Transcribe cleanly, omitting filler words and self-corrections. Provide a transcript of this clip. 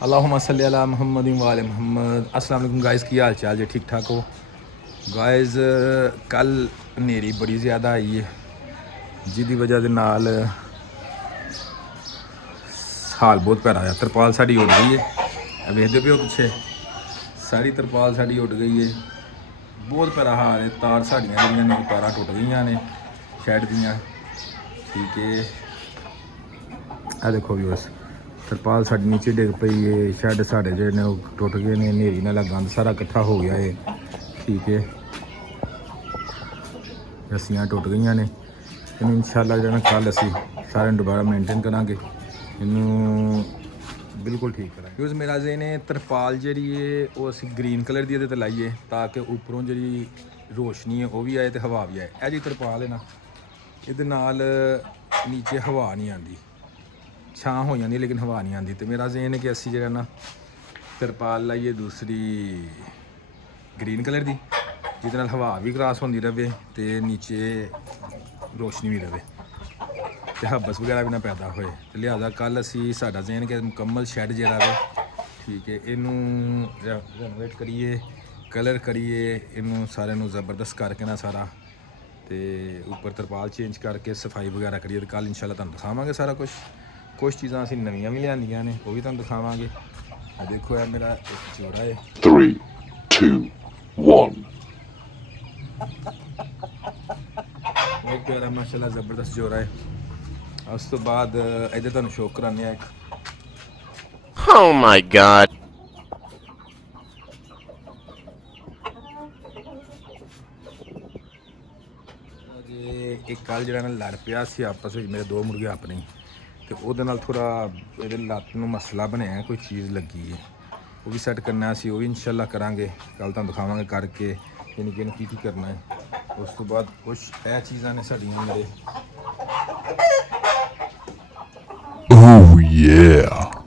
अल्लाहुम्मा सल्ली अला मुहम्मद व आले मुहम्मद। अस्सलाम वालेकुम गाइस, की हाल चाल जे? ठीक ठाक हो गाइस? कल हनेरी बड़ी ज़्यादा आई है जिहदी वजह दे नाल हाल बहुत भैड़ा है। तरपाल साड़ी उड़ गई है, वेखदे पिओ पिछे सारी तरपाल साड़ी उड़ गई है। बहुत भैड़ा हाल है। तार साड़ियाँ जिहड़ियां ने तारां टुट गई ने शैड दियां, ठीक है। आ देखो भी बस तरपाल साड़ी नीचे डिग पई है। शैड साढ़े जो ने टुट गए ने, हनेरी नाल गंद सारा इकट्ठा हो गया है, ठीक है। रस्सियाँ टुट गई ने। इन्हूं इंशाअल्लाह जो है कल असी सारे दोबारा मेनटेन करांगे, इनू बिल्कुल ठीक करा। यूज़ मेरा जे ने तरपाल जी है वो असी ग्रीन कलर की ये लाइए ताकि उपरों जी रोशनी है वह भी आए तो हवा भी आए। यह जी तरपाल है ना, ये नीचे हवा नहीं आती, छां हो जाती लेकिन हवा नहीं आती। तो मेरा जेन है कि असी जो ना तरपाल लाइए दूसरी ग्रीन कलर की, जिद हवा भी क्रॉस होती रहे तो नीचे रोशनी भी रहे तो हब्बस वगैरह भी ना पैदा होए। तो लिहाजा कल असी साडा जेन के मुकम्मल शैड जरा वे, ठीक है, इनू रेनोवेट करिए, कलर करिए, इनू सारे ज़बरदस्त करके ना सारा तो उपर तरपाल चेंज करके सफाई वगैरह करिए। तो कल इंशाल्लाह तुहानूं दिखावांगे सारा कुछ। कुछ चीज़ां असीं नवीआं भी लिआंदियां ने वो भी तुहानूं दिखावांगे। देखो है मेरा एक जोड़ा है 3, 2, 1। बहुत प्यारा माशाल्लाह ज़बरदस्त जोड़ा है। उस तो बाद इधर तुहानूं शो कराने एक Oh my god. एक कल जो लड़ पिया सी आपस में मेरे दो मुर्गे अपने, तो वो थोड़ा ये लत्त में मसला बनया, कोई चीज़ लगी है वो भी सैट करना। असी वो भी इंशाल्लाह करांगे, कल तुहानूं दिखावांगे करके यानी कि की करना है। उस तो बाद कुछ यह चीज़ां ने साड़ियां मेरे Oh yeah.